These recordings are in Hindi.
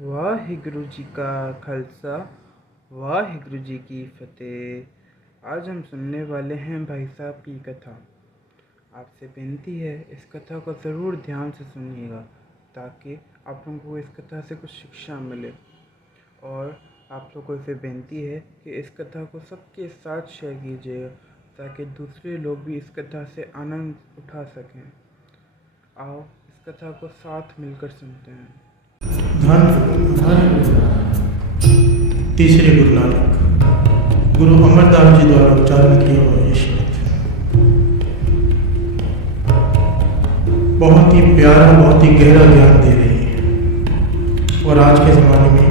वाहिगुरु जी का खालसा वाहिगुरु जी की फतेह। आज हम सुनने वाले हैं भाई साहब की कथा। आपसे विनती है इस कथा को ज़रूर ध्यान से सुनिएगा ताकि आप लोगों को इस कथा से कुछ शिक्षा मिले। और आप लोगों से विनती है कि इस कथा को सबके साथ शेयर कीजिएगा ताकि दूसरे लोग भी इस कथा से आनंद उठा सकें। आओ इस कथा को साथ मिलकर सुनते हैं। तीसरे गुरु नानक गुरु अमरदास जी द्वारा उच्चारण किए हुए ये शब्द बहुत ही प्यारा, बहुत ही गहरा ज्ञान दे रही है और आज के ज़माने में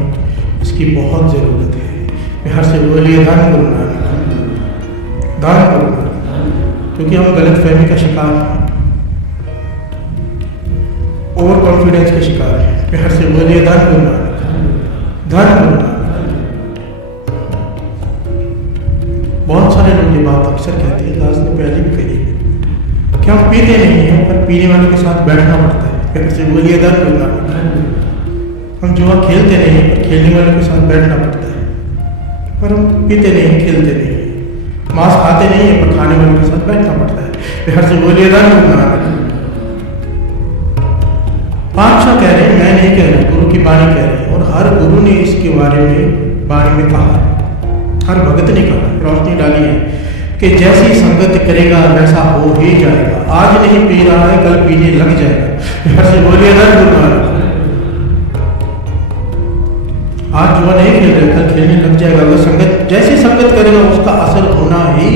इसकी बहुत ज़रूरत है। बिहार से बोलिए धन गुरु नानक, धन गुरु नानक। क्योंकि हम गलत फहमी का शिकार हैं, ओवर कॉन्फिडेंस के शिकार हैं। बिहार से बोलिए धन गुरु नानक, धन गुरु नानक। बहुत सारे लोग ये बात अक्सर कहते हैं, दास ने पहले भी कही है कि हम पीते नहीं हैं पर पीने वालों के साथ बैठना पड़ता है। बिहार से बोलिए धन गुरु नानक। हम जुआ खेलते नहीं पर खेलने वालों के साथ बैठना पड़ता है, पर हम पीते नहीं, खेलते नहीं। मांस खाते नहीं है पर खाने वालों के साथ बैठना पड़ता है। बिहार से बोलिए धन गुरु नानक। पातशाह कह रहे हैं, मैं नहीं कह रहा, गुरु की वाणी कह रही है। और हर गुरु ने इसके बारे में वाणी में कहा है, हर भगत ने कहा, रोशनी डाली है कि जैसी संगत करेगा वैसा हो ही जाएगा। आज नहीं पी रहा है कल पीने लग जाएगा। घर से बोलिए धन गुरु नानक। आज जुआ नहीं खेल रहे कल खेलने लग जाएगा। अगर संगत जैसी संगत करेगा उसका असर होना ही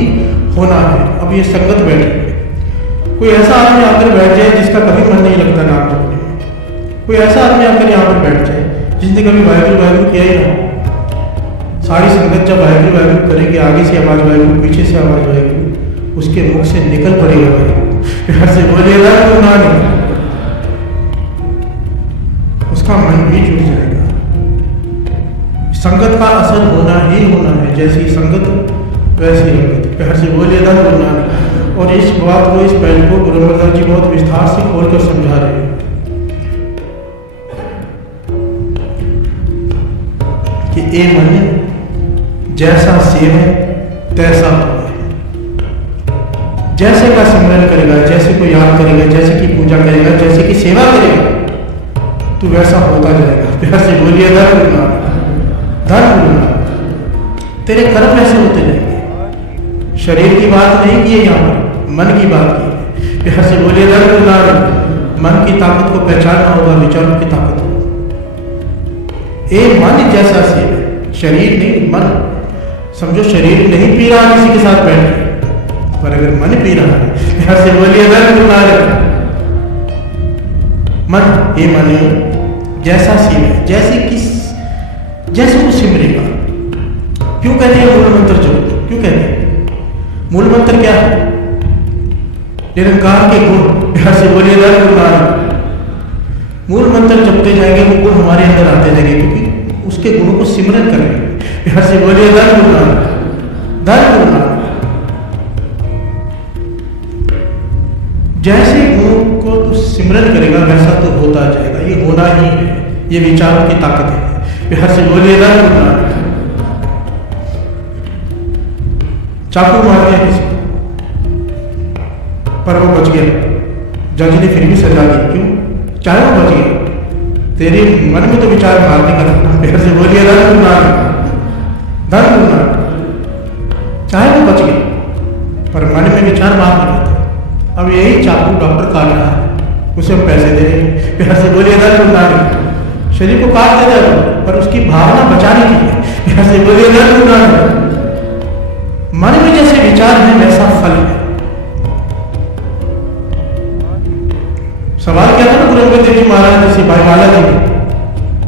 होना है। अब ये संगत बैठे, कोई ऐसा आदमी आकर बैठ जाए जिसका कभी मन नहीं लगता नाम जपने में। कोई ऐसा आदमी आकर यहाँ पर बैठ जाए जिसने कभी वाहिगुरु वाहिगुरु किया ही ना। सारी संगत जब वाहिगुरु वाहिगुरु करेगी, आगे से आवाज वाहिगुरु, पीछे से आवाज वाहिगुरु, उसके मुख से निकल पड़ेगा वाहिगुरु। घर से बोलिए धन गुरु नानक। उसका मन भी जुड़ जाएगा। संगत का असर होना ही होना है, जैसी संगत वैसी रंगत। घर से बोलिए धन गुरु नानक। और इस बात को, इस पहलू को गुरु अमरदास जी बहुत विस्तार से खोलकर समझा रहे हैं कि ए मन जैसा सेव है तैसा तो है। जैसे का स्मरण करेगा, जैसे को याद करेगा, जैसे की पूजा करेगा, जैसे की सेवा करेगा, तो वैसा होता जाएगा। प्यार से बोलिए धन गुरु नानक, धन गुरु नानक। तेरे कर्म ऐसे होते जाएंगे। शरीर की बात नहीं की है यहाँ पर, मन की बात की है। प्यार से बोलिए धन गुरु नानक। मन की ताकत को पहचानना होगा, विचारों की ताकत को। ए मन जैसा सेव है, शरीर नहीं मन। समझो शरीर नहीं पी रहा किसी के साथ बैठ के, पर अगर मन पी रहा है, यहां से बोलिए धन गुरु नानक। मन, ये मन जैसा सेव है, जैसे वो सिमरेगा। क्यों कहते हैं मूल मंत्र जो, क्यों कहते हैं मूल मंत्र क्या है? निरंकार के गुण। यहां से बोलिए धन गुरु नानक। मूल मंत्र जपते जाएंगे वो गुण हमारे अंदर आते जाएंगे, क्योंकि उसके गुणों को सिमरन करेंगे। यहां से बोलिए धन गुरु नानक, धन गुरु नानक। जैसे गुणों को तू सिमरन करेगा वैसा तो होता जाएगा। ये होना ही है, ये विचारों की ताकत है। यहां से बोलिए धन गुरु नानक। चाकू मार दिया किसी को, पर वो बच गया। जज ने फिर भी सजा दी, क्यों? चाहे वो बच गया। तेरे मन में तो विचार मारने का था। फिर से बोलिए धन गुरु नानक, धन गुरु नानक। चाहे वो बच गए पर मन में विचार मारने का था। अब यही चाकू डॉक्टर काट रहा है, उसे हम पैसे दे रहे हैं। फिर से बोलिए धन गुरु नानक। शरीर को काट देता है पर उसकी भावना बचाने की है। फिर से बोलिए धन गुरु नानक। मन में जैसे विचार है वैसा फल है। सवाल क्या था ना गुरु अंगद देव जी महाराज से, भाई वाला जी,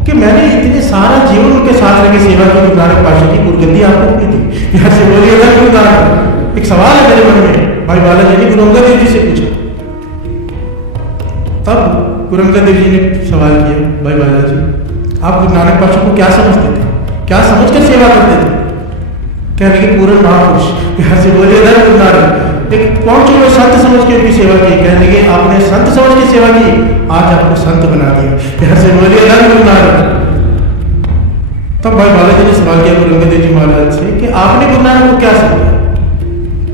कि मैंने इतने सारा जीवन उनके साथ रह सेवा की, गुरु नानक पातशाह की गुरगद्दी आपको की थी। यहाँ से बोलिए धन गुरु नानक। एक सवाल है मेरे मन में, भाई बाला जी ने गुरु अंगद देव जी से पूछा। तब गुरु अंगद देव जी ने सवाल किया, भाई बाला जी आप गुरु नानक पातशाह को क्या समझते थे, क्या समझकर सेवा करते थे? कह रहे पूर्ण महापुरुष। यहाँ से बोलिए धन गुरु नानक। एक पहुंचे हुए संत समझ के उनकी सेवा की, कहने लगे आपने संत समझ की सेवा की, आज आपको संत बना दिया। यहाँ से बोलिए धन गुरु नानक, तब भाई बालाजी ने सवाल किया गुरु अंगद देव जी महाराज से कि आपने गुरु नानक को क्या समझा?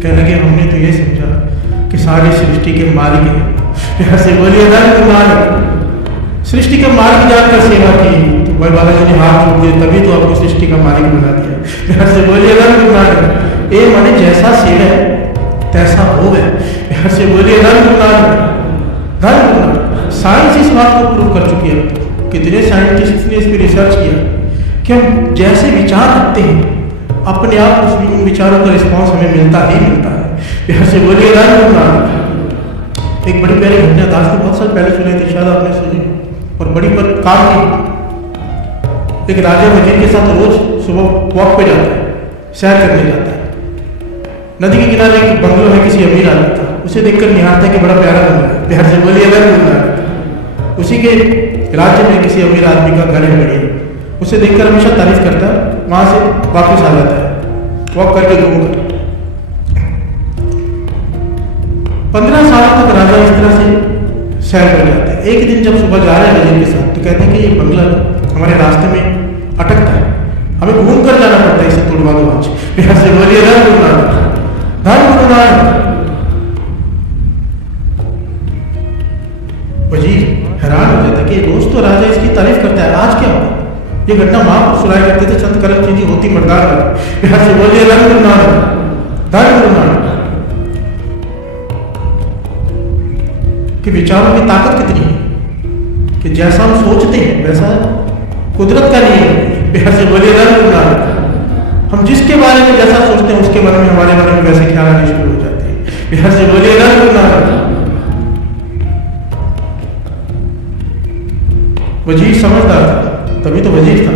कहने लगे हमने तो ये समझा कि सारी सृष्टि के मालिक है। ऐसे बोलिए ना गुरु नानक, सृष्टि के मालिक जानकर सेवा की। तो भाई बालाजी ने हाथ जोड़ दिए, तभी तो आपको सृष्टि का मालिक बना दिया। ऐसे बोलिए ना गुरु नानक, ए माने जैसा सेवा तैसा हो गए। ऐसे बोलिए ना गुरु नानक, धन गुरु नानक। साइंस इस बात को प्रूव कर चुकी है, कितने साइंटिस्ट ने इस पर रिसर्च किया कि हम जैसे विचार रखते हैं अपने आप उन विचारों का रिस्पॉन्स हमें मिलता ही मिलता है। यहाँ से बोलिए ना गुरु नानक। एक बड़ी प्यारी घटना दास ने बहुत साल पहले सुनी थी, शायद आपने सुनी और बड़ी पर काम की। एक राजा वजीर के साथ रोज सुबह वॉक पे जाता है, सैर करने जाता है। नदी के किनारे एक बंगलो है किसी अमीर आदमी का, उसे देखकर निहारता है कि बड़ा प्यारा बंगला है। प्यार से बोलिए ना गुरु नानक। उसी के राज्य में किसी अमीर आदमी का घर है बढ़िया, उसे देखकर हमेशा तारीफ करता है, वहां से वापस आ जाता है वॉक करके घूमकर। 15 साल तक राजा इस तरह से सैर कर जाता है। एक दिन जब सुबह जा रहे हैं वजीर के साथ, तो कहते हैं कि ये बंगला हमारे रास्ते में अटकता है, हमें घूम कर जाना पड़ता है, इसे तोड़वा दो आज। यहाँ से बोलिए ना गुरु नानक, धन गुरु नानक। वजीर हैरान हो जाता है कि रोज तो राजा इसकी तारीफ करता है, आज क्या हुआ? ये घटना महापुरुष सुनाया करते थे, संत करम चीज होती मर्दार में। यहाँ से बोलिए धन गुरु नानक, धन गुरु नानक। कि विचारों की ताकत कितनी है कि जैसा हम सोचते हैं वैसा कुदरत का नियम है। यहाँ से बोलिए धन गुरु नानक। हम जिसके बारे में जैसा सोचते हैं उसके बारे में हमारे बारे में वैसे ख्याल आने शुरू हो जाते हैं। यहाँ से बोलिए धन गुरु नानक। वजीर समझदार था, तभी तो वजीर था।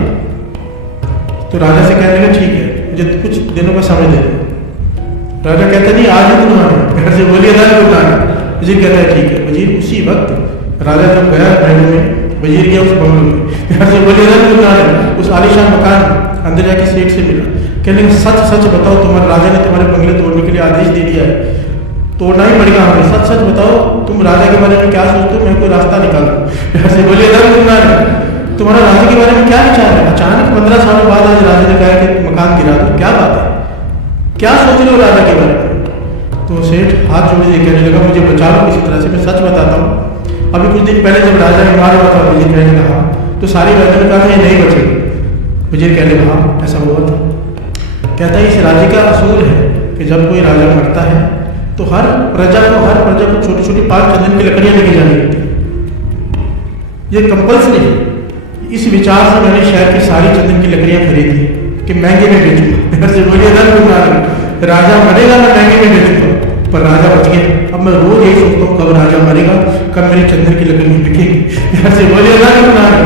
तो राजा से कहने लगा ठीक है, मुझे कुछ दिनों का समय दे दो। राजा कहता नहीं आज ही गुरु नानक। घर से बोलिए धन गुरु नानक। वजीर कहता है ठीक है। वजीर उसी वक्त राजा जब गया महल में, वजीर गया उस बंगले में। घर से बोलिए धन गुरु नानक। उस आलीशान मकान अंदर जाके सेठ से मिला, कहने लगे सच सच बताओ, तुम्हारे राजा ने तुम्हारे बंगले तोड़ने के लिए आदेश दे दिया है, तोड़ना ही पड़ेगा हमें। सच सच बताओ तुम राजा के बारे में क्या सोचते हो, मैं कोई रास्ता निकालूं। घर से बोलिए धन गुरु नानक। तुम्हारा राजा के बारे में क्या विचार है? अचानक 15 सालों बाद आज राजा ने कहा कि मकान गिरा दो, क्या बात है, क्या सोच रहे हो राजा के बारे में? तो सेठ हाथ जोड़ दिए, कहने लगा मुझे बचा लो किसी तरह से, मैं सच बताता हूँ। अभी कुछ दिन पहले जब राजा बीमार हुआ था, वजीर कहने लगा तो सारी वजह ने कहा ये नहीं बचेगी। वजीर कहने लगा हाँ ऐसा हुआ था। कहता है इस राज्य का असूल है कि जब कोई राजा मरता है तो हर प्रजा को छोटी छोटी 5 चंदन की लकड़ियां लेके जानी होती है। ये कंपल्सरी है। इस विचार से मैंने शहर की सारी चंदन की लकड़ियां खरीदी कि महंगे में बेचूंगा। घर से बोलिए धन गुरु नानक। राजा मरेगा मैं महंगे में बेचूंगा, पर राजा बच गया। अब मैं रोज यही सोचता हूँ कब राजा मरेगा, कब मेरी चंदन की लकड़ियां बिकेंगी। घर से बोलिए धन गुरु नानक।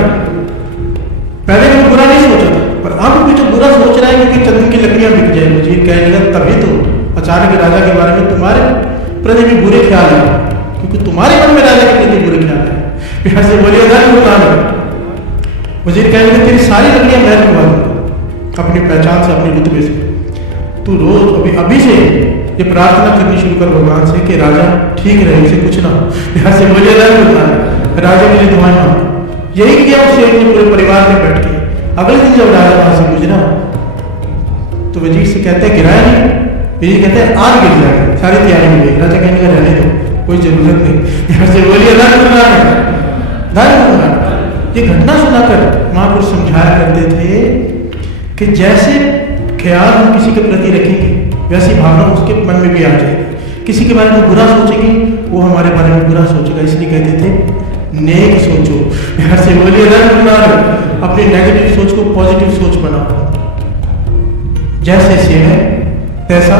पहले मैं बुरा नहीं सोचा था, पर अब भी जो बुरा सोच रहा है क्योंकि चंदन की लकड़ियां बिक जाए। वजीर कहने लगा तभी तो अचानक राजा के बारे में तुम्हारे प्रति भी बुरे ख्याल है, क्योंकि तुम्हारे मन में राजा के प्रति बुरे ख्याल है। यहाँ से बोलिए धन गुरु नानक। वजीर कहने लगे तेरी सारी लकड़ियां मैं लगवा दूंगा अपनी पहचान से, अपने रुतबे से। तू रोज अभी से ये प्रार्थना करनी शुरू कर भगवान से कि राजा ठीक रहे, उसे कुछ ना हो। यहाँ से बोलिए धन गुरु नानक। राजा के लिए दुआएं मांगो। यही किया उस सेठ ने पूरे परिवार में बैठ के। अगले दिन जब राजा वहां से गुजरा तो वजीर से कहते हैं गिराया नहीं। वजीर कहते हैं आज गिर जाएगा, सारी तैयारी हो गई। राजा कहने का रहने दो, कोई जरूरत नहीं। यहाँ से बोलिए धन गुरु नानक, धन गुरु नानक। ये घटना सुनाकर महापुरुष समझाया करते थे कि जैसे ख्याल हम किसी के प्रति रखेंगे वैसी भावना उसके मन में भी आ जाएगी। किसी के बारे में बुरा सोचेंगे वो हमारे बारे में बुरा सोचेगा। इसलिए कहते थे नेक सोचो। यहाँ से बोलिए धन गुरु नानक। अपनी नेगेटिव सोच को पॉजिटिव सोच बनाओ। जैसे से है तैसा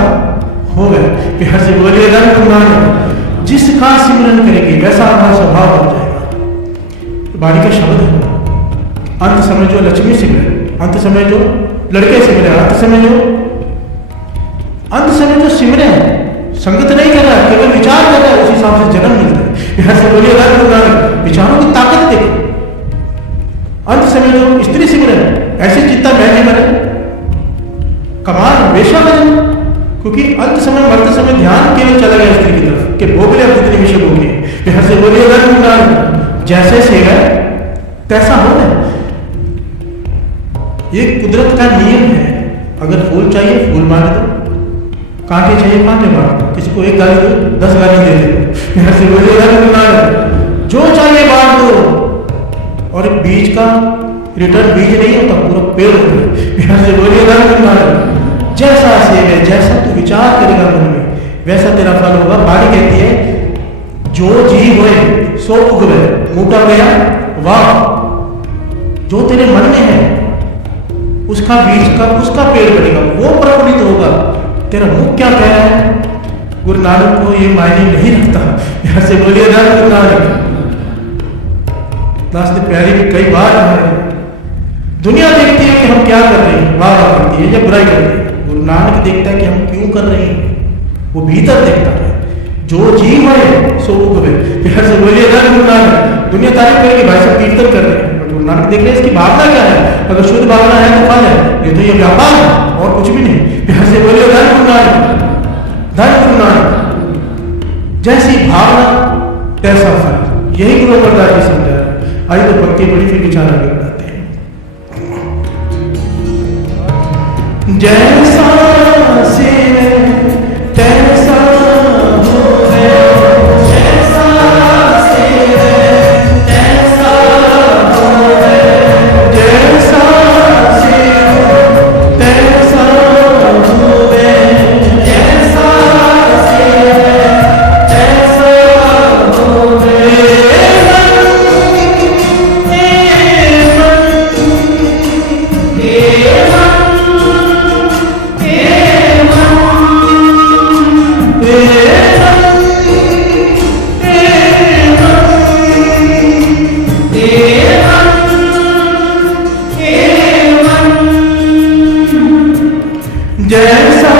हो गया। यहाँ से बोलिए धन गुरु नानक। जिसका सिमरन करेंगे वैसा हमारा स्वभाव हो जाएगा। वाणी का शब्द है अंत समय जो लक्ष्मी सिमरे, अंत समय जो लड़के सिमरे, अंत समय जो सिमरे संगत नहीं कर रहा है, केवल विचार कर रहा है, उस हिसाब से जन्म मिलता है। यहाँ से बोलिए धन गुरु नानक। विचारों की ताकत देखो। अंत समय जो स्त्री सिमरे ऐसी चिंता मैं नहीं मरे, कमाल वेशा बने, क्योंकि अंत समय मरते समय ध्यान केवल चला गया स्त्री की तरफ कि भोग ले अब जितने विषय भोग लिए। यहाँ से बोलिए धन गुरु नानक। जैसे सेवा तैसा हो गया। ये कुदरत का नियम है। अगर फूल चाहिए फूल बांट दो, कांटे चाहिए कांटे बांट दो, किसी को एक गाली दो 10 गाली दे दो, यहाँ से बोलिए जो चाहिए बांट दो। और बीज का रिटर्न बीज नहीं होता, पूरा पेड़ होता है। यहाँ से बोलिए जैसा सेब है, जैसा तू विचार करेगा मन में वैसा तेरा फल होगा। बाणी कहती है जो जी होए सो उगवे, मोटा गया वाह। जो तेरे मन में है उसका बीज का उसका पेड़ बनेगा, वो प्रफुल्लित होगा। तेरा मुख क्या कह रहा है, गुरु नानक को ये मायने नहीं रखता। यहाँ से बोलिए गुरु नानक दास ने प्यारी में कई बार कहा, दुनिया देखती है कि हम क्या कर रहे हैं, वाह वाह करती है या बुराई कर रही है। गुरु नानक देखता है कि हम क्यों कर रहे हैं, वो भीतर देखता है। जो जी है सो उगवे। फिर से बोलिए गुरु नानक। दुनिया तारीफ करेगी भाई सब कीर्तन कर रहे हैं, गुरु नानक देख रहे हैं इसकी भावना क्या है। अगर शुद्ध भावना है तो फल है, ये तो ये व्यापार है और कुछ भी नहीं। फिर से बोलिए धन गुरु नानक, धन गुरु नानक। जैसी भावना तैसा फल, यही गुरु अमरदास जी समझा रहे। आइए तो भक्ति बड़ी फिर विचार आगे बढ़ाते हैं। जैसा सेव तैसा होवे, जैसा सेव तैसा होवे, जैसा सेव तैसा होवे, जैसा सेव तैसा होवे। जैसा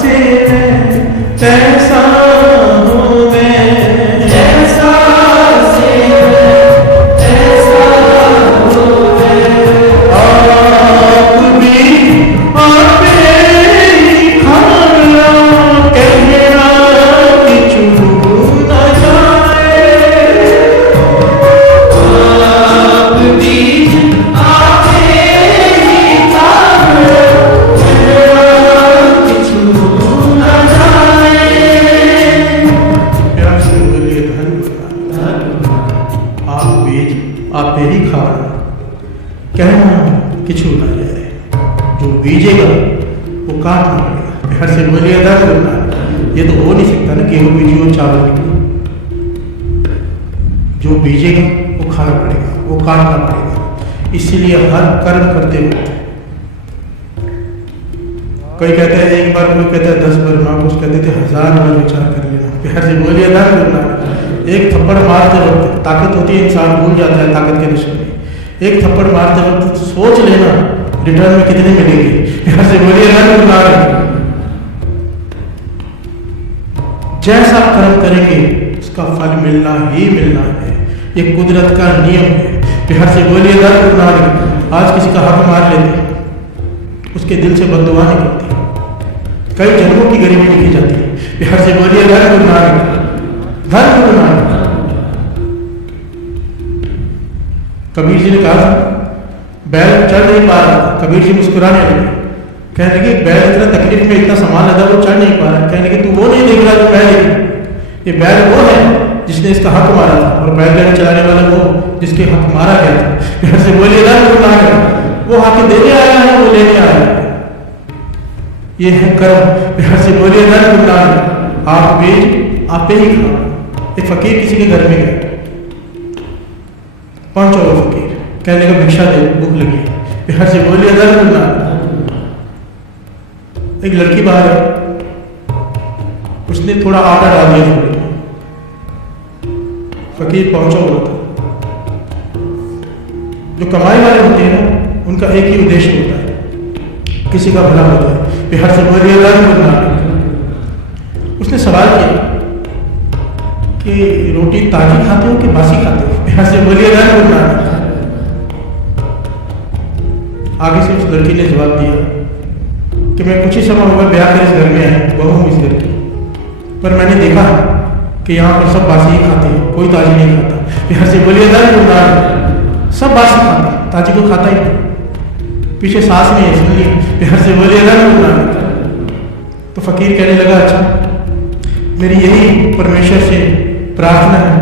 सेव तैसा होवे, जैसा सेव तैसा होवे। आप भी आपे ही खाना कहना कि छू न जाए। आप भी आपे ही खाना आप ही खाना कहना किछु ना जाए। जो बीजेगा वो काटना पड़ेगा। घर से बोलिए दर्द करना, ये तो हो नहीं सकता ना गेहूं बीजी और चावल निकले। जो बीजेगा वो खाना पड़ेगा, वो काटना पड़ेगा। इसीलिए हर कर्म करते हुए कोई कहते हैं एक बार, कोई कहता है 10 बार, महापुरुष कहते थे 1000 बार विचार कर लेना। प्यार से बोलिए दर्द करना। एक थप्पड़ मारते वक्त ताकत होती है, इंसान भूल जाता है ताकत के नशे में। एक थप्पड़ मारते वक्त सोच लेना रिटर्न में कितने मिलेंगे। यहाँ से बोलिए जैसा कर्म करेंगे उसका फल मिलना ही मिलना है, ये कुदरत का नियम है। यहाँ से बोलिए आज किसी का हक मार लेते उसके दिल से बददुआ निकलती, कई जन्मों की गरीबी लिखी जाती है। यहाँ से बोलिए धन गुरु नानक, धन गुरु नानक। कबीर जी ने कहा बैल चढ़ नहीं पा रहा था, कबीर जी मुस्कुराने लगे, कहने लगे बैल इतना तकलीफ में इतना सामान लगा वो चढ़ नहीं पा रहा। कहने लगे तू वो नहीं देख रहा जो मैं देख रहा, ये बैल वो है जिसने इसका हक मारा था और बैलगाड़ी चलाने वाला वो जिसके हक मारा गया था। घर से बोलिए ना गुरु नानक, वो हक देने आया है वो लेने आया है, ये है कर्म। घर से बोलिए ना गुरु नानक, आप बीज आप ही खाओ। एक फकीर किसी के घर में गए, पहुंचो वो फकीर, कहने का भिक्षा दे भूख लगी है। बिहार से बोलिए दर्द करना। एक लड़की बाहर है, उसने थोड़ा आटा डाल दिया थोड़ी, फकीर पहुंचा हुआ था। जो कमाई वाले होते हैं ना उनका एक ही उद्देश्य होता है, किसी का भला होता है। बिहार से बोलिए दर्द करना। उसने सवाल किया कि रोटी ताजी खाते हो कि बासी खाते हो? बिहार से बोलिए दर्द करना। आगे से उस लड़की ने जवाब दिया कि मैं कुछ ही समय होगा ब्याह कर इस घर में आया, बहू हूँ इस घर की, पर मैंने देखा कि यहाँ पर सब बासी ही खाते हैं, कोई ताजी नहीं खाता। बिहार से बोलिए दर्द करना। सब बासी खाते, ताजी को खाता ही नहीं। पीछे सांस नहीं है, सुन ली, प्यार से बोलिए धन गुरु नानक। तो फकीर कहने लगा, अच्छा मेरी यही परमेश्वर से प्रार्थना है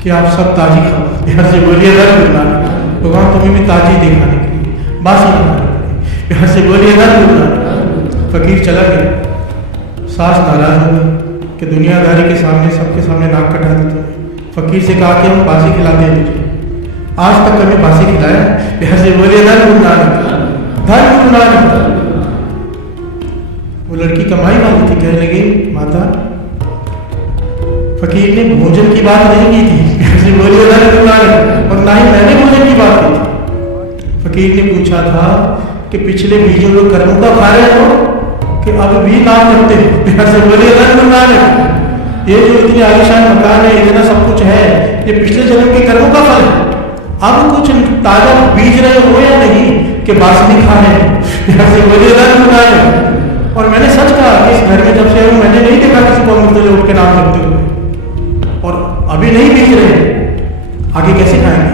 कि आप सब ताजी खाओ। प्यार से बोलिए धन गुरु नानक। भगवान तुम्हें भी ताजी दिखाने के लिए, बासी दिखाने के लिए, प्यार से बोलिए धन गुरु नानक। फकीर चला गया। सास नाराज हो गई कि दुनियादारी के सामने, सबके सामने नाक कटा देते। फकीर से कहा कि हम बासी खिलाते हैं तुझे, आज तक कभी बासी खिलाया? प्यार से बोलिए धन गुरु नानक, धन गुरु नानक। वो लड़की कमाई वाली थी, कहने लगी, माता फकीर ने भोजन की बात नहीं की थी, प्यार से बोलिए धन गुरु नानक, और ना ही मैंने भोजन की बात की थी। फकीर ने पूछा था कि पिछले बीजों लोग कर्मों का खा रहे हो कि अब भी नाम रखते हो? प्यार से बोलिए धन गुरु नानक। ये जो इतनी आलिशान मकान है, इतना सब कुछ है, ये पिछले जन्म के कर्मों का फल है। अब कुछ ताजा बीज रहे हो या नहीं कि बासनी खा रहे हैं? प्यार से बोलिए धन गुरु नानक। और मैंने सच कहा कि इस घर में जब से हूं मैंने नहीं देखा किसी को अमृत उठ के नाम रखते हुए, और अभी नहीं बीज रहे, आगे कैसे खाएंगे?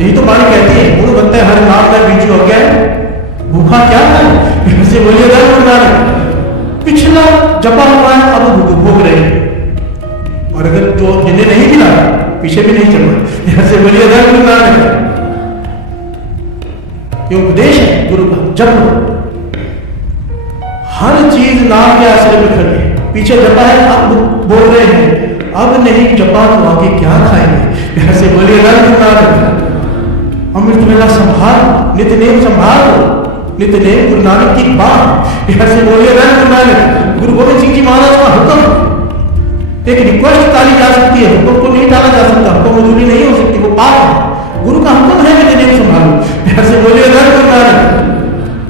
यही तो बाणी कहती है, गुरु बनता है हर नाम का बीज हो गया है, भूखा क्या है? प्यार से बोलिए धन गुरु नानक। पिछला जपा हुआ है, अब भोग रहे हैं, और अगर जो जिन्हें नहीं मिला पीछे भी नहीं जमा। प्यार से बोलिए धन गुरु नानक। ये उपदेश है गुरु का, जप हर चीज नाम के आश्रय में खड़ी है। पीछे जपा है, अब बोल रहे हैं, अब नहीं जपा तो आगे क्या खाएंगे? प्यार से बोलिए धन गुरु नानक। अमृत वेला संभाल, नित्य नेम संभाल, नित्य नेम गुरु नानक की बात। प्यार से बोलिए धन गुरु नानक। गुरु गोविंद सिंह जी महाराज का हुक्म, एक रिक्वेस्ट डाली जा सकती है, हुक्म को नहीं डाला जा सकता, हुक्म मजूरी नहीं हो सकती, वो पाप है। गुरु का हुक्म है नित्य नेम संभालो। प्यार से बोलिए धन गुरु नानक,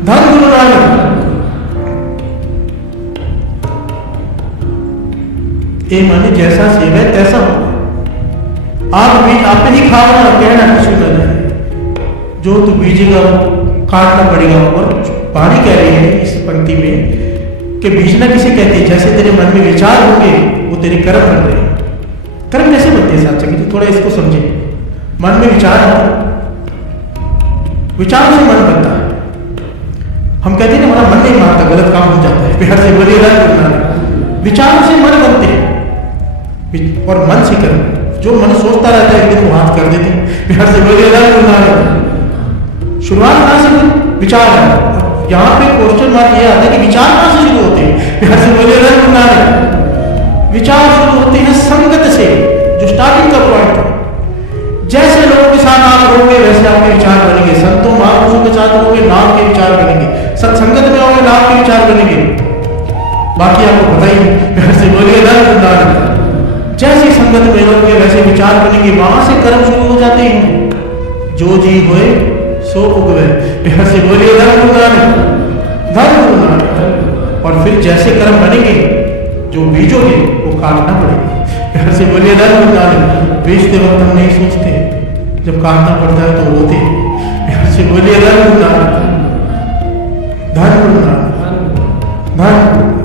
धन गुरु नानक। ये माने जैसा सेव है तैसा होगा। आप बीज आप ही खाओ ना, कहना कुछ न जाए, जो तू बीजेगा काटना पड़ेगा। और बाणी कह रही है इस पंक्ति में कि बीजना किसे कहते हैं? जैसे तेरे मन में विचार होंगे वो तेरे कर्म बन रहे हैं। कर्म कैसे बनते हैं साथ चकित? थोड़ा इसको समझे। मन में विचार है, विचार से मन बनता है। हम कहते हैं ना हमारा मन नहीं मानता, गलत काम हो जाता है। प्यार से बोलिए धन गुरु नानक। विचार से मन बनते हैं और मन से कर्म। जो मन सोचता रहता है एक दिन वो हाथ कर देते हैं। प्यार से बोलिए धन गुरु नानक। शुरुआत कहां से? विचार है। यहाँ पे क्वेश्चन मार्क ये आता है कि विचार कहां से शुरू होते हैं? प्यार से बोलिए धन गुरु नानक। विचार शुरू होते हैं संगत से, जो स्टार्टिंग का पॉइंट है। जैसे लोगों के साथ आप रहोगे वैसे आपके विचार बनेंगे। संतों महापुरुषों के साथ रहोगे, नाम के विचार बनेंगे। सत्संगत में होंगे, नाम के विचार बनेंगे। बाकी आपको पता ही है। प्यार से बोलिए धन गुरु नानक। जैसे संगत में रहोगे वैसे विचार बनेंगे, वहां से कर्म शुरू हो जाते हैं। जो जी होए सो उगवे। प्यार से बोलिए धन गुरु नानक, धन गुरु नानक। और फिर जैसे कर्म बनेंगे, जो बीजोगे वो काटना पड़ेगा। प्यार से बोलिए धन गुरु नानक। बेचते वक्त हम नहीं सोचते, जब काटना पड़ता है तो रोते। प्यार से बोलिए धन गुरु नानक, धन गुरु नानक, धन गुरु नानक।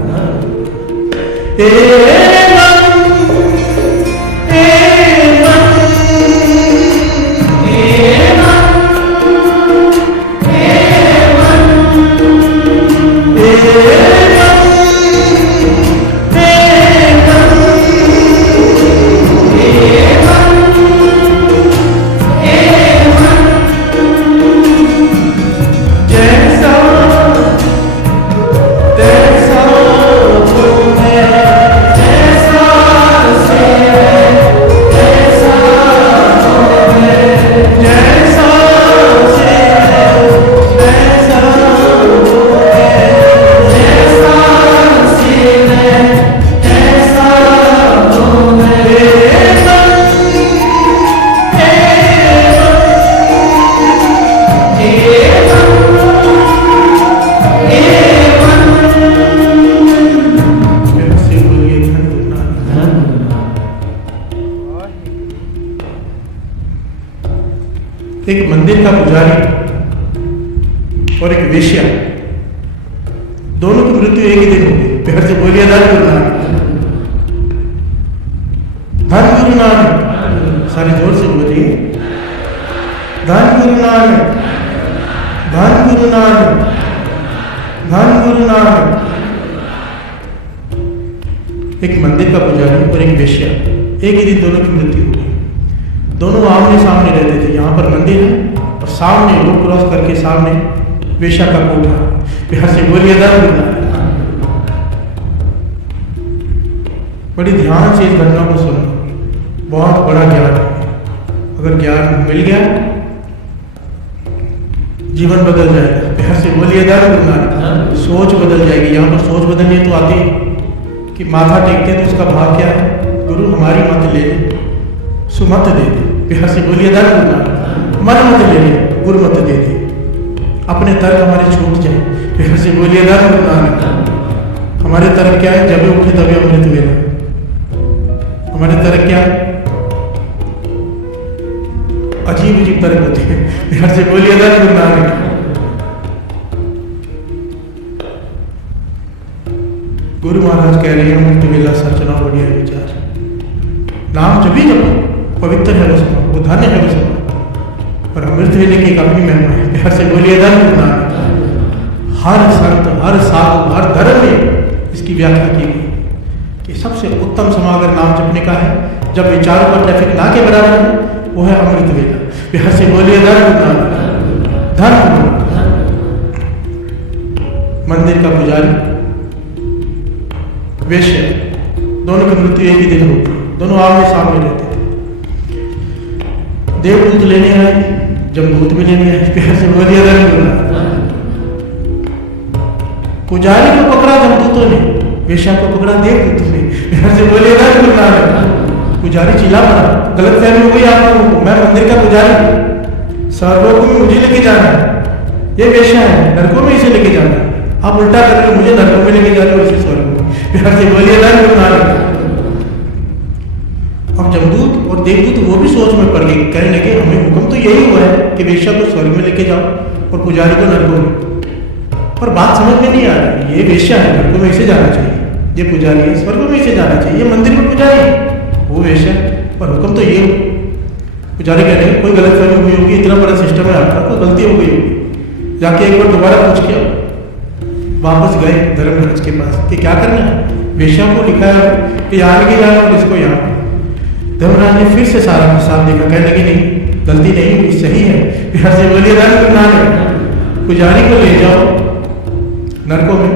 एक मंदिर का पुजारी और एक वेश्या, दोनों की मृत्यु एक ही दिन हो गई। प्यार से बोलिए धन गुरु नानक, धन गुरु नानक। सारे जोर से बोलिए धन गुरु नानक, धन गुरु नानक, धन गुरु नानक। एक मंदिर का पुजारी और एक वेश्या, एक ही दिन दोनों की मृत्यु हो गई। दोनों आमने सामने रहते थे। यहाँ पर मंदिर है और सामने रोड क्रॉस करके सामने वेश्या का कोठा। बिहार से बोलिए धन गुरु नानक। बड़ी ध्यान से इस घटना को सुनो, बहुत बड़ा ज्ञान है। अगर ज्ञान मिल गया जीवन बदल जाएगा। बिहार से बोलिए धन गुरु नानक। सोच बदल जाएगी। यहाँ पर सोच बदलनी तो आती है कि माथा टेकते हैं तो उसका भाव क्या है, गुरु हमारी मत ले ले, सुमत दे दे। बिहार से बोलिए धन गुरु नानक। मन मत ले ले, गुरु मत दे दे। अपने तर्क हमारे छूट जाए। बिहार से बोलिए धन गुरु नानक। हमारे तर्क क्या है, जब उठे तभी अमृत वेला। हमारे तर्क क्या है, अजीब अजीब तर्क होते हैं। बिहार से बोलिए धन गुरु नानक। गुरु महाराज कह रहे हैं अमृत वेला सचना बढ़िया विचार। नाम जब भी जब पवित्र है वो समय, वो धन्य है वो समय। और अमृत वेले की एक अपनी महिमा है। बिहार से बोलिए धन गुरु नानक। हर संत, हर साधु, हर धर्म में इसकी व्याख्या की गई कि सबसे उत्तम समय अगर नाम जपने का है, जब विचारों पर ट्रैफिक ना के बराबर है, वो है अमृत वेला। बिहार से बोलिए धन गुरु नानक। धन मंदिर का पुजारी, वेश्या, दोनों की मृत्यु एक ही दिन होती। दोनों आमने सामने रहते थे। देवदूत लेने आए, जमदूत भी लेने आए। प्यार से बोलिए धन गुरु नानक। पुजारी को पकड़ा जमदूतों ने, वेश्या को पकड़ा देवदूतों ने। प्यार से बोलिए धन गुरु नानक। पुजारी चिल्ला पड़ा, गलत फहमी हो गई आप लोगों को, मैं मंदिर का पुजारी, स्वर्गों में मुझे लेके जाना है, ये वेश्या है, नरकों में इसे लेके जाना है। आप उल्टा कर रहे हो, मुझे नरकों में लेके जा रहे हो, इसे स्वर्ग में। बिहार से बोलिए धन गुरु नानक। अब जमदूत और देवदूत वो भी सोच में पड़ गए, कहने लगे हमें हुक्म तो यही हुआ है कि वेश्या को स्वर्ग में लेके जाओ और पुजारी को नरकों में। पर बात समझ में नहीं आ रही, ये वेश्या है, नरकों में इसे जाना चाहिए, ये पुजारी है, स्वर्ग में इसे जाना चाहिए, ये मंदिर में पुजारी है, वो वेश्या, पर हुक्म तो ये हो। पुजारी कह रहे हैं कोई गलत फहमी हुई होगी, इतना बड़ा सिस्टम है आपका, कोई गलती हो गई होगी। जाके एक बार दोबारा पूछ के वापस गए धर्मराज के पास कि क्या करना है। वेश्या को लिखा है कि यहाँ लेके जाए और इसको यहाँ। धर्मराज ने फिर से सारा हिसाब देखा, कहने लगे नहीं, गलती नहीं हुई, सही है। बिहार से बोलिए धन गुरु नानक। पुजारी को ले जाओ नरकों में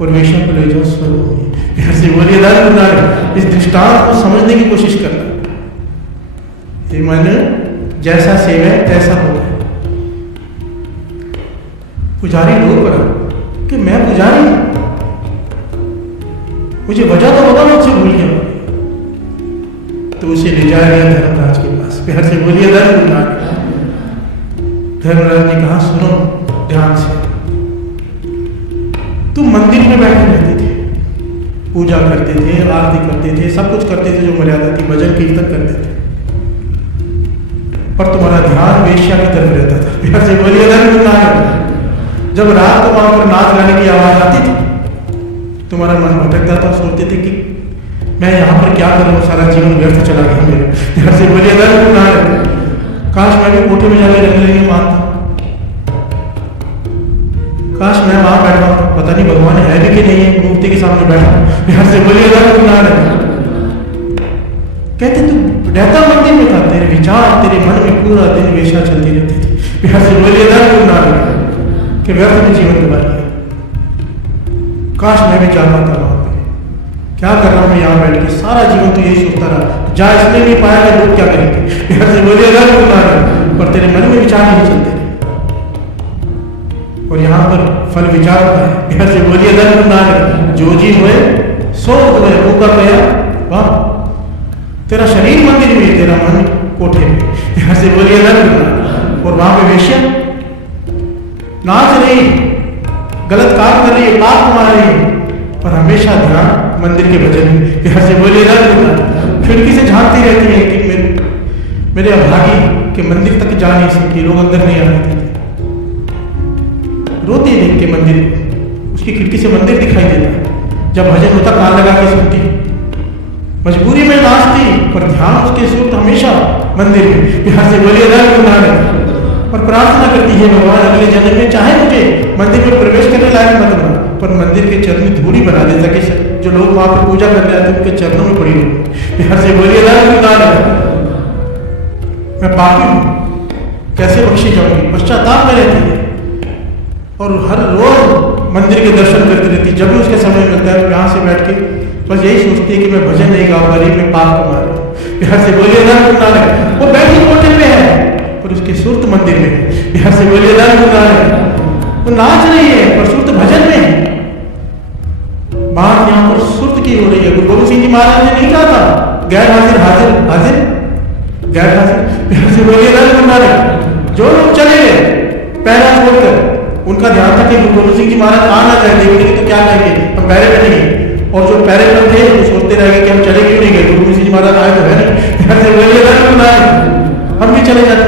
और वेश्या को ले जाओ स्वर्ग में। बिहार से बोलिए धन गुरु नानक। इस दृष्टांत को समझने की कोशिश करना। ये मन जैसा सेवा तैसा होगा। पुजारी रो पड़ा कि मैं पुजारी हूं, मुझे वजह तो बता, मुझसे भूल गया। तो उसे ले जाया गया धर्मराज के पास। प्यार से बोलिए धन गुरु नानक। धर्मराज ने कहा सुनो ध्यान से, तुम मंदिर में बैठे रहते थे, पूजा करते थे, आरती करते थे, सब कुछ करते थे जो मर्यादा थी, भजन कीर्तन करते थे, पर तुम्हारा ध्यान वेश्या की तरफ रहता था। प्यार से बोलिए धन गुरु नानक। जब रात को वहां पर नाच गाने की आवाज आती थी, तुम्हारा मन भटकता था, सोचते थे कि मैं यहाँ पर क्या करूँ, सारा जीवन व्यर्थ चला गया मेरा। यहाँ से बोलिए धन गुरु नानक। काश मैं भी कोठे में जाकर रंगरेलियां मानता, काश मैं वहां बैठा, पता नहीं भगवान है भी कि नहीं है, मूर्ति के सामने बैठा। यहाँ से बोलिए धन गुरु नानक। कहते तू रहता मंदिर में था, तेरे विचार तेरे मन में पूरा दिन वेश्या चलती रहती थी। यहाँ से बोलिए धन गुरु नानक कि व्यर्थ में जीवन गुजार लिया। काश मैं भी जाना था वहां पे, क्या कर रहा हूं मैं यहाँ बैठ के, सारा जीवन तो यही सोचता रहा, जा इसलिए नहीं पाया कि लोग क्या करेंगे। यहाँ से बोलिए धन गुरु नानक। पर तेरे मन में विचार नहीं चलते और यहाँ पर फल विचार होता है। यहाँ से बोलिए धन गुरु नानक। जो जी हुए सो हुए, भूखा गया वाह, तेरा शरीर मंदिर में, तेरा मन कोठे में। यहाँ से बोलिए धन गुरु नानक। और वहां पे वेश्या नाच रही, गलत काम कर रही है, पाप कमा रही है, पर हमेशा ध्यान मंदिर के भजन में। यहाँ से बोलिए धन गुरु नानक। खिड़की से झांकती रहती है कि मेरे अभागी के मंदिर तक जा नहीं सकती, लोग अंदर नहीं आ सकते। रोती है देख के मंदिर, उसकी खिड़की से मंदिर दिखाई देता। जब भजन होता कान लगा के सुनती, मजबूरी में नाचती, पर ध्यान उसके सुर हमेशा मंदिर में। यहाँ से बोलिए धन गुरु नानक। और प्रार्थना करती है, भगवान अगले जन्म में चाहे मुझे मंदिर में प्रवेश करने लायक मत बना, पर मंदिर के चरण में धूड़ी बना दे, ताकि जो लोग वहां पर पूजा करने आते हैं उनके चरणों में पड़ी हो। यहाँ से बोलिए मैं पापी हूं, कैसे बख्शी जाऊंगी, पश्चाताप में रहती है और हर रोज मंदिर के दर्शन करती रहती। जब भी उसके समय मिलता है यहाँ से बैठ के बस यही सोचती है कि मैं भजन नहीं गाऊँ, गरीब में पाप कमा रही हूँ। यहाँ से बोलिए नानक, वो बैठी कोटे में है पर उसकी सुरत मंदिर में है। यहाँ से बोलिए नानक, वो नाच रही है पर सुरत भजन में है। बात यहाँ पर सुरत की हो रही है। गुरु गोविंद सिंह जी महाराज ने नहीं कहा था गैर हाजिर हाजिर हाजिर गैर हाजिर। यहाँ से बोलिए नानक, जो लोग चले गए पैरा छोड़कर, उनका ध्यान था कि गुरु गोविंद सिंह जी महाराज आ ना जाए, देखेंगे तो क्या कहेंगे, हम पैरे बैठेंगे। और जो पैरे पर थे वो सोचते रह गए कि हम चले क्यों नहीं गए, गुरु गोविंद सिंह जी महाराज आए तो है नहीं। यहाँ से बोलिए हम भी चले जाते।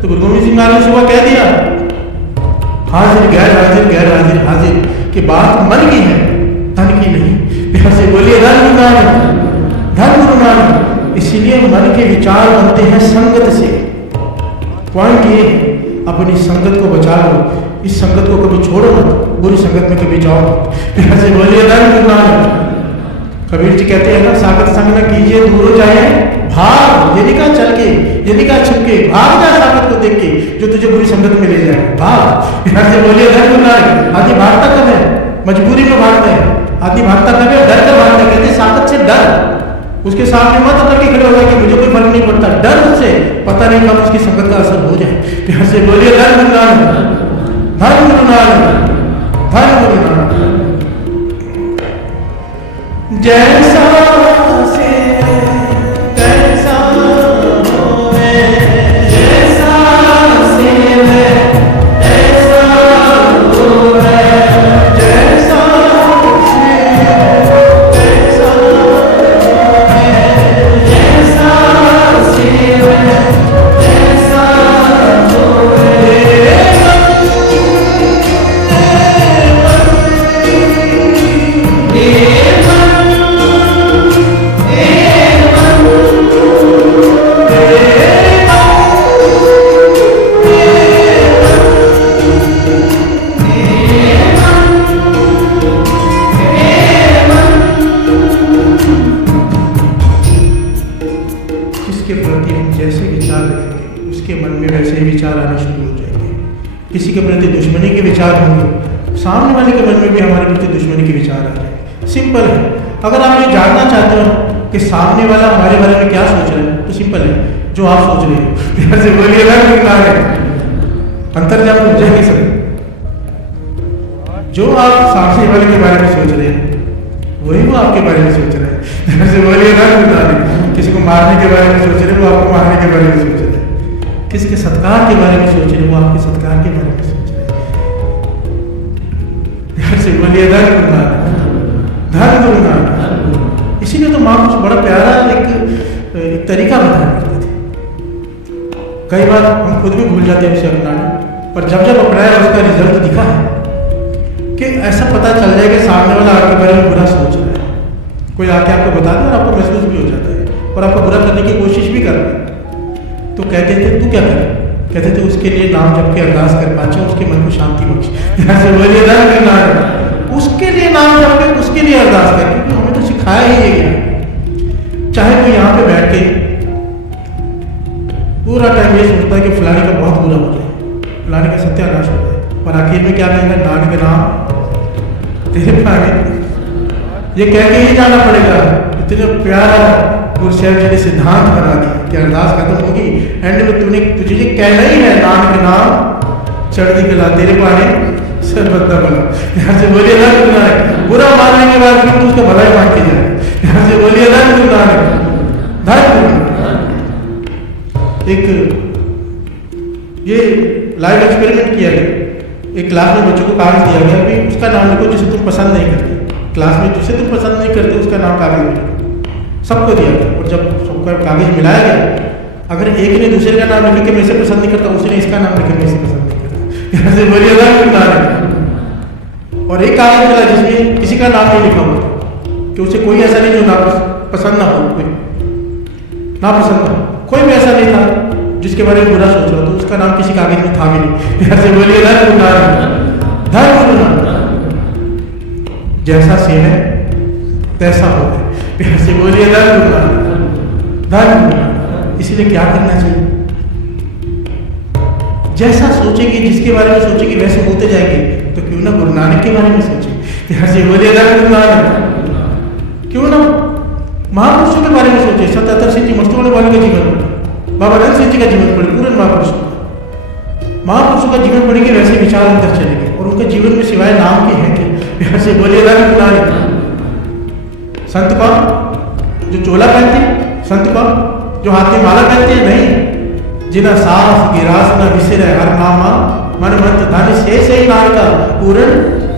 तो गुरु गोविंद सिंह महाराज ने सुबह कह दिया हाजिर गैर हाजिर हाजिर की बात मन की है, धन की नहीं। यहाँ से बोलिए धन गुरु नानक। इसीलिए मन के विचार बनते हैं संगत से। पॉइंट ये अपनी संगत को बचा लो, इस संगत को कभी छोड़ो मत, बुरी संगत में कभी जाओ मत। यहाँ से बोलिए धन गुरु नानक। कबीर जी कहते हैं ना, सागत संग न कीजिए दूर हो जाए भाग, ये नहीं कहा चल के, ये नहीं कहा छिप के, भाग जा सागत को देख के जो तुझे बुरी संगत में ले जाए, भाग। यहाँ से बोलिए धन गुरु नानक। आदि भागता कब है, मजबूरी में भागता है। आदि भागता कब है, डर कर भागता है। कहते सागत से डर, उसके सामने मत अगर के खड़े हो जाए कि मुझे कोई फर्क नहीं पड़ता, डर उससे, पता नहीं कब उसकी संगत का असर हो जाए। यहाँ से बोलिए धन गुरु नानक, धन गुरु नानक, धन गुरु नानक। जैसा से तैसा होवे, जैसा से तैसा होवे, जैसा से तैसा होवे, जैसा से तैसा होवे। किसी के प्रति दुश्मनी के विचार होंगे, सामने वाले के मन में भी हमारे प्रति दुश्मनी के विचार आ जाए। सिंपल है। अगर आप ये जानना चाहते हो कि सामने वाला हमारे बारे में क्या सोच रहा है, तो सिंपल है, जो आप सोच रहे हो। यहाँ से बोलिए अंतर्जाम हो जाएगी सर। जो आप सामने वाले के बारे में सोच रहे हैं वही वो आपके बारे में सोच रहे हैं। यहाँ से बोलिए किसी को मारने के बारे में सोच रहे, वो आपको मारने के बारे में सोच रहे हैं। किसके सत्कार के बारे में सोच रहे, वो आपके सत्कार के बारे में सोच रहे हैं। से बोलिए धन गुरु नानक, धन गुरु नानक। इसीलिए तो माँ कुछ बड़ा प्यारा एक तरीका बताया करते थे। कई बार हम खुद भी भूल जाते हैं उसे अपनाना, पर जब जब अपनाया उसका रिजल्ट दिखा है कि ऐसा पता चल जाए कि सामने वाला आपके बारे में बुरा सोच रहा है। कोई आके आपको बता दे और आपको महसूस भी हो जाता है और आपको बुरा करने की कोशिश भी कर रहा है, तो कहते थे तू क्या कर, कहते थे उसके लिए नाम जप के अरदास कर, पाचा उसके मन को शांति बख्श। यहाँ से बोलिए धन गुरु नानक। उसके लिए नाम जप के, उसके लिए अरदास कर, क्योंकि हमें तो सिखाया ही है। चाहे कोई यहाँ पे बैठ के पूरा टाइम ये सोचता है कि फलाने का बहुत बुरा हो जाए, फलाने का सत्यानाश हो जाए, पर आखिर में क्या कहेगा, नानक नाम तेरे पागे, ये कह के ही जाना पड़ेगा। इतने प्यारा गुरु साहब जी ने सिद्धांत बना दिया कि अरदास खत्म होगी, एंड में तुझे ये कहना ही है, नानक नाम चढ़ती कला तेरे पाने सर बदला भला। यहाँ से बोलिए धन गुरु नानक। बुरा मानने के बाद फिर उसका भलाई मान के जाए। यहाँ से बोलिए धन गुरु नानक, धन गुरु। एक ये लाइव एक्सपेरिमेंट किया गया। एक क्लास में बच्चों को कागज दिया गया, भाई उसका नाम लिखो जिसे तुम पसंद नहीं करते। क्लास में जिसे तुम पसंद नहीं करते उसका नाम कागज में लिखो। सबको दिया गया, और जब सबका कागज मिलाया गया, अगर एक ने दूसरे का नाम लिखे कि मैं इसे पसंद नहीं करता, उसने इसका नाम लिखे मैं इसे पसंद नहीं करता। यहाँ से बोलिए धन गुरु नानक। और एक कागज मिला जिसमें किसी का नाम नहीं लिखा हुआ था, कि उसे कोई ऐसा नहीं जो ना पसंद ना हो, कोई ना पसंद ना, कोई भी ऐसा नहीं था जिसके बारे में बुरा सोच रहा था। उसका नाम किसी कागज में था भी नहीं। प्यार से बोलिए धन गुरु नानक, धन गुरु नानक। जैसा से है तैसा हो गए। प्यार से बोलिए धन गुरु नानक, धन गुरु नानक। इसलिए क्या करना चाहिए? जैसा सोचेंगे, जिसके बारे में सोचेंगे वैसे होते जाएंगे। तो क्यों ना गुरु नानक के बारे में सोचें। प्यार से बोलिए धन गुरु नानक। क्यों ना महापुरुषों के बारे में सोचे। संत अतर सिंह जी मस्तोड़ वाले का जीवन पढ़े, बाबा रन सिंह जी का जीवन पढ़े, पूरे महापुरुषों का जीवन पढ़ेंगे वैसे विचार अंदर चलेंगे। और उनके जीवन में सिवाय नाम के हैं कि प्यार से बोलिए धन गुरु नानक। संत कौन? जो चोला पहनते? संत कौन? जो हाथ में माला पहनते हैं? नहीं। जिना सास गिरास न विसिर हर नामा मन मंत धन से नानका पूर्ण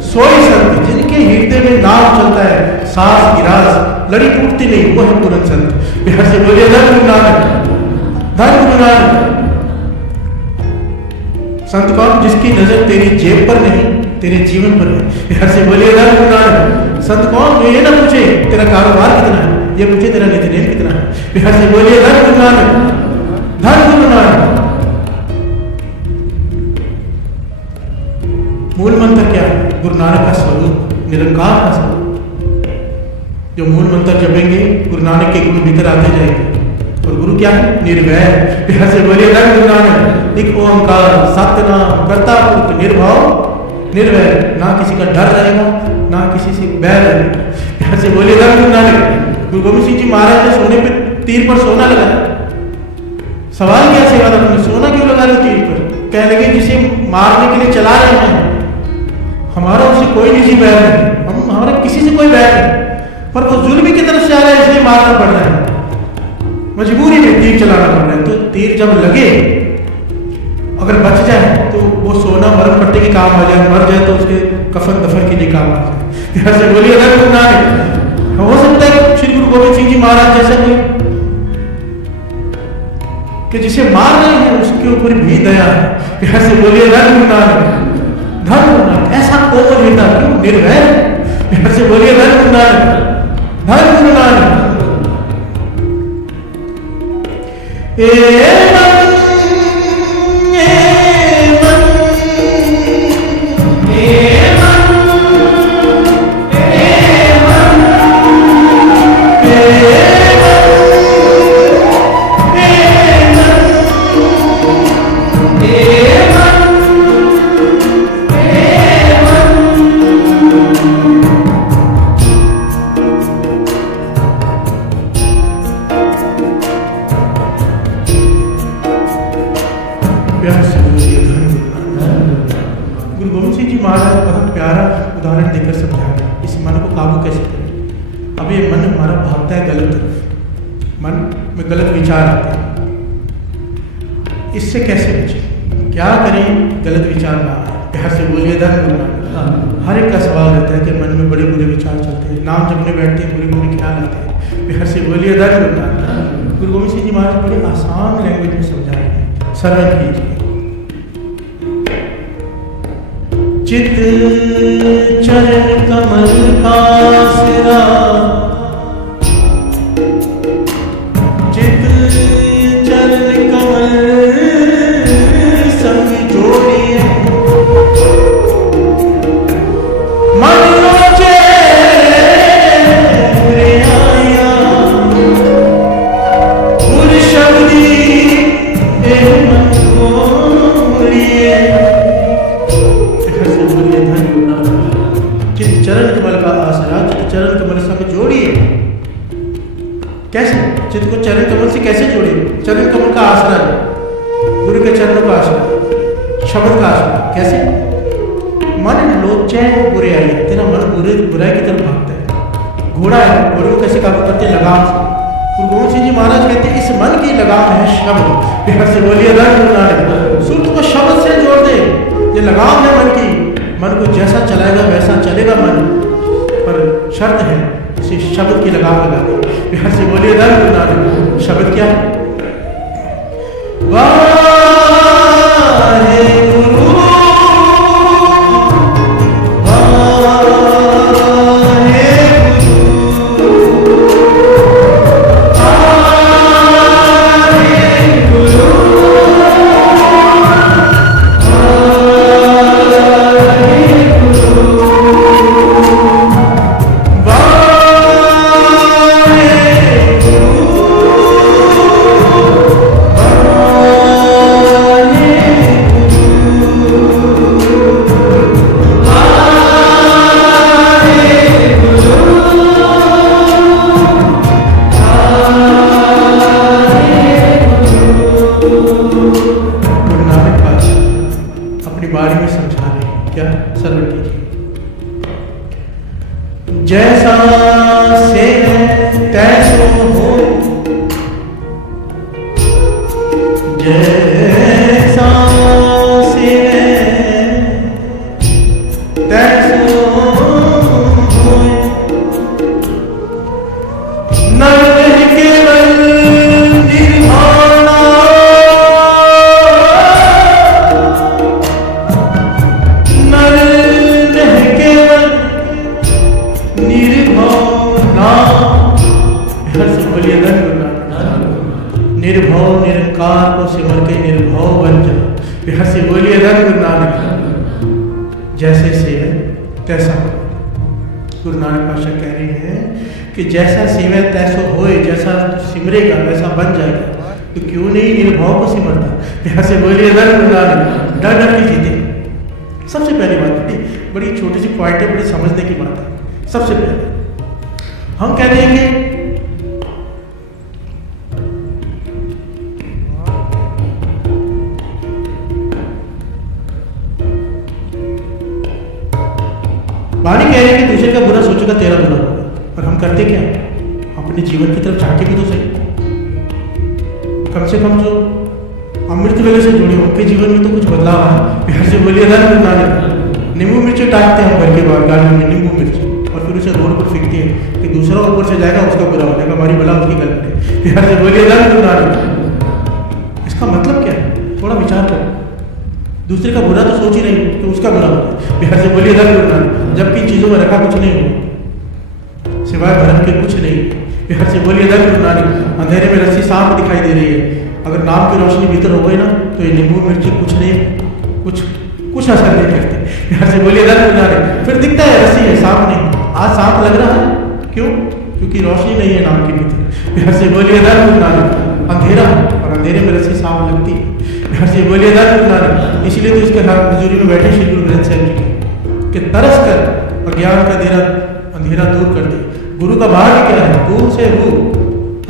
सोई संत। जिनके हृदय में नाम चलता है, सास गिरास लड़ी टूटती नहीं, वो है पूर्ण संत। प्यार से बोलिए धन गुरु नानक, धन गुरु नानक। संत कौन? जिसकी नजर तेरी जेब पर नहीं, तेरे जीवन पर है। प्यार से बोलिए धन गुरु नानक। संत कौन? जो ये ना पूछे तेरा कारोबार कितना है, ये पूछे तेरा नित्यनेम कितना है। प्यार से बोलिए धन गुरु नानक, धन गुरु नानक। मूल मंत्र क्या है? गुरु नानक का स्वरूप, निरंकार का स्वरूप। जो मूल मंत्र जपेंगे गुरु नानक के गुरु भीतर आते जाएंगे। और गुरु क्या है? निर्वैर। प्यार से बोलिए धन गुरु नानक। एक ओंकार सत्यनाम कर्ता पुरख निर्भव निर्वैर। ना किसी का डर रहेगा, ना किसी से बैर रहेगा। प्यार से बोलिए धन गुरु नानक। गुरु गोविंद सिंह जी महाराज ने सोने पे तीर पर सोना लगाया। सवाल क्या सेवा तुमने सोना क्यों लगा रहे तीर पर? कहने लगे जिसे मारने के लिए चला रहे हैं, हमारा उससे कोई निजी बैर नहीं, हमारा किसी से कोई बैर नहीं, पर वो जुल्म की तरफ से आ रहा है इसलिए मारना पड़ रहा है, मजबूरी में तीर चलाना पड़ रहा है। तो तीर जब लगे अगर बच जाए तो वो सोना मरम पट्टी के काम आ जाए, मर जाए तो उसके कफन दफन के लिए काम आ जाए। प्यार से बोलिए धन गुरु नानक। हो सकता है श्री गुरु गोविंद सिंह जी महाराज जैसा कोई कि जिसे मार रहे हैं उसके ऊपर भी दया है। प्यार से बोलिए धन गुरु नानक, धन गुरु नानक। ऐसा कोमल हृदय क्यों? निर्भय। प्यार से बोलिए धन गुरु नानक, धन गुरु नानक। गुरु गोविंद सिंह जी महाराज बहुत प्यारा उदाहरण देकर समझाया इस मन को काबू कैसे करें। अब ये मन हमारा भागता है गलत तरफ, मन में गलत विचार आते हैं, इससे कैसे बचें? क्या करें गलत विचार ना आए? प्यार से बोलिए धन गुरु नानक। हर एक का सवाल रहता है कि मन में बड़े बुरे विचार चलते हैं, नाम जपने बैठते हैं बुरे बुरे ख्याल आते हैं। प्यार से बोलिए धन गुरु नानक। गुरु गोविंद सिंह जी महाराज बड़े आसान लैंग्वेज में समझा रहे हैं, सरल कीजिए। चित चरण कमल का सिरा, चित चरण कमल संग जोड़िए, मन लोचे रे आया, गुर शब्दी ए मन बोलिए। चरण कमल का आसरा, चित चरण कमल संग जोड़िए। कैसे? चित को चरण कमल से कैसे जोड़े? चरण कमल का आसरा है, गुरु के चरणों का आसरा, शब्द का आसरा। कैसे? मन लोचे बुरे आई, तेरा मन बुराई की तरफ भागता है। घोड़ा है, घोड़े को कैसे काबू करते? लगाम से। गुरु गोविंद सिंह जी महाराज कहते हैं इस मन की लगाम है शब्द। प्यार से बोलिए धन गुरु नानक। सूत्र को शब्द से जोड़ दे, ये लगाम है मन की। मन को जैसा चलाएगा वैसा चलेगा मन, पर शर्त है इसे शब्द की लगाम लगा दे। प्यार से बोलिए धन गुरु नानक। शब्द क्या है? समझा रहे हैं। क्या सरल कीजिए। जैसा से तैसो हो, जैसा से तैसो हो, नर केवल निर्भावना, नर केवल निर्भावना। हर से बोलिए निर्भव निरंकार को सिमर के निर्भव बन जा। बिहार से बोलिए धन गुरु नानक। जैसे सेवा तैसा हो। गुरु नानक पातशाह कह रहे हैं कि जैसा सेवा तैसो होए, जैसा तू सिमरेगा वैसा बन जाएगा। तो क्यों नहीं निर्भव को सिमरता। बिहार से बोलिए धन गुरु नानक। डर डर के जीते। सबसे पहली बात, बड़ी छोटी सी पॉइंट है, बड़ी समझने की बात है। सबसे पहले हम कहते हैं कि वाणी कह रहे हैं कि दूसरे का बुरा सोचेगा तेरा बुरा होगा, पर हम करते क्या? अपने जीवन की तरफ झांके भी तो सही। कम से कम जो अमृत वेले से जुड़े उनके जीवन में तो कुछ बदलाव आया। बिहार से बोलिए धन गुरु नानक। नींबू मिर्ची टाकते हैं हम घर के बाहर गाड़ी में, नींबू मिर्ची, और फिर उसे रोड पर फेंकते हैं कि दूसरा ऊपर से जाएगा उसका बुरा हो जाएगा, हमारी भला उसकी गलत। बिहार से बोलिए धन गुरु नानक। इसका मतलब क्या है? थोड़ा विचार करो। दूसरे का बुरा तो सोच ही नहीं कि उसका बुरा हो जाए। बिहार से बोलिए धन गुरु नानक। जबकि चीजों में रखा कुछ नहीं हो सिवाय धर्म के, कुछ नहीं। बिहार से बोलिए धन गुरु नानक। अंधेरे में रस्सी सांप दिखाई दे रही है, अगर नाम की रोशनी भीतर हो गई ना तो ये नींबू मिर्ची कुछ नहीं, कुछ असर नहीं करते। बिहार से बोलिए धन गुरु नानक। फिर दिखता है रस्सी है, सांप नहीं। आज सांप लग रहा है, क्यों? क्योंकि रोशनी नहीं है नाम के भीतर। बिहार से बोलिए धन गुरु नानक। अंधेरा, और अंधेरे में रस्सी सांप लगती है। बिहार से बोलिए धन गुरु नानक। इसलिए तो इसके हाथ हजूरी में बैठे श्री गुरु ग्रंथ साहिब जी कि तरस कर अज्ञान का अंधेरा दूर कर दे। गुरु का भाग्य क्या है? दूर से रूप,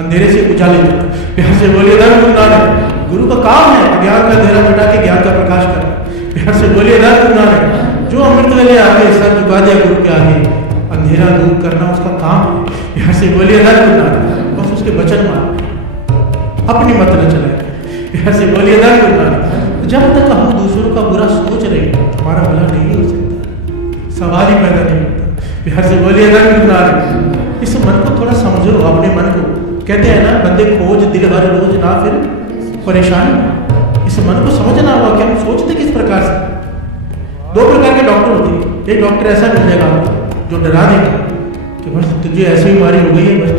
अंधेरे से उजाले तक। बिहार से बोलिए धन गुरु नानक। गुरु का काम है अज्ञान का अंधेरा मिटा के ज्ञान का प्रकाश करना। बिहार से बोलिए धन गुरु नानक। जो अमृत वेले आगे सर झुका दिया गुरु के आगे, अंधेरा दूर करना उसका काम है। बिहार से बोलिए धन गुरु नानक। बस उसके वचन मान, अपनी मत न चलाए। बिहार से बोलिए धन गुरु नानक। जब तक हम दूसरों का बुरा सोच रहे हमारा भला नहीं हो सकता, सवाल ही पैदा नहीं होता। बिहार से बोलिए धन गुरु नानक। इस मन को थोड़ा समझो, अपने मन को। कहते हैं ना, बंदे खोज दिल भर रोज ना फिर परेशानी। इस मन को समझना होगा कि हम सोचते किस प्रकार से। दो प्रकार के डॉक्टर होते हैं। एक डॉक्टर ऐसा मिल जाएगा आपको जो डरा देगा कि बस तुझे ऐसी बीमारी हो गई है, बस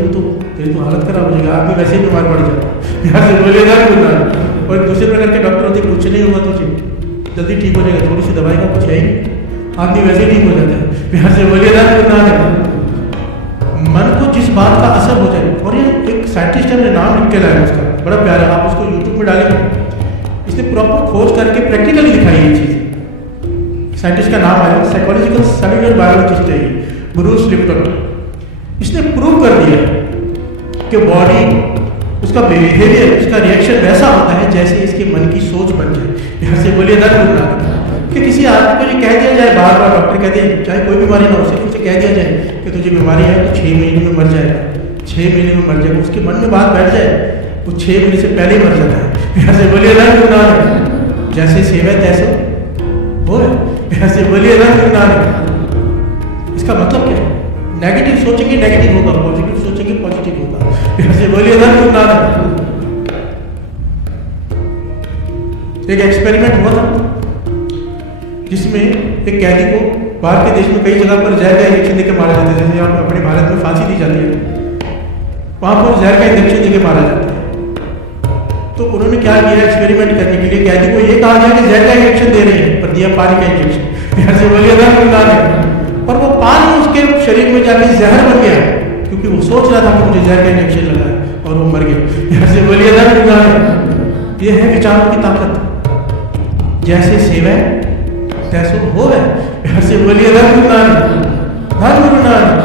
तेरी तो हालत खराब हो जाएगी, आप भी वैसे ही बीमार पड़ जाए। बिहार से बोलिए धन गुरु नानक। और दूसरे प्रकार के डॉक्टर होते हैं, कुछ नहीं होगा तुझे, जल्दी ठीक हो जाएगा, थोड़ी सी दवाई का कुछ है ही, आदमी वैसे ही ठीक हो जाता है। बिहार से बोलिए धन गुरु नानक। मन को जिस बात का असर हो जाए, और ये एक साइंटिस्ट ने नाम लिख के लाया उसका, बड़ा प्यारा, आप उसको यूट्यूब में डालेंगे, इसने प्रॉपर खोज करके प्रैक्टिकली दिखाई ये चीज़। साइंटिस्ट का नाम आया, साइकोलॉजिकल सेलुलर बायोलॉजिस्ट है ब्रूस लिप्टन। इसने प्रूव कर दिया कि बॉडी, उसका बिहेवियर, उसका रिएक्शन वैसा होता है जैसे इसके मन की सोच बन जाए। यहाँ से बोलिए धन गुरु नानक। कि किसी आदमी को ये कह दिया जाए, बार बार डॉक्टर कह दिए, चाहे कोई बीमारी ना हो, सिर्फ उसे कह दिया जाए कि तुझे बीमारी है तो 6 महीने में मर जाएगा, 6 महीने में मर जाएगा, उसके मन में बात बैठ जाए, वो 6 महीने से पहले ही मर जाता है। यहाँ से बोलिए धन गुरु नानक। जैसे सेवा तैसे हो। यहाँ से बोलिए धन गुरु नानक। इसका मतलब क्या है? नेगेटिव सोचेंगे नेगेटिव होगा, पॉजिटिव सोचेंगे पॉजिटिव होगा। यहाँ से बोलिए धन गुरु नानक। एक एक्सपेरिमेंट हुआ था जिसमें एक कैदी को बाहर के देश में कई जगह पर जहर का इंजेक्शन देकर मारा जाता है। जैसे यहाँ पर अपने भारत में फांसी दी जाती है, वहां पर जहर का इंजेक्शन देकर मारा जाता है। तो उन्होंने क्या किया, एक्सपेरिमेंट करने के लिए कैदी को ये कहा गया कि जहर का इंजेक्शन दे रहे हैं, पर दिया पानी का इंजेक्शन। यहाँ से बोलिए धन गुरु नानक। और वो पानी उसके शरीर में जाके जहर बन गया, क्योंकि वो सोच रहा था कि मुझे जहर का इंजेक्शन लगा है, और वो मर गया। यहाँ से बोलिए धन गुरु नानक। ये है विचारों की ताकत। जैसे सेवा तैसो हो है। यहाँ से बोलिए धन गुरु नानक। धन गुरु नानक।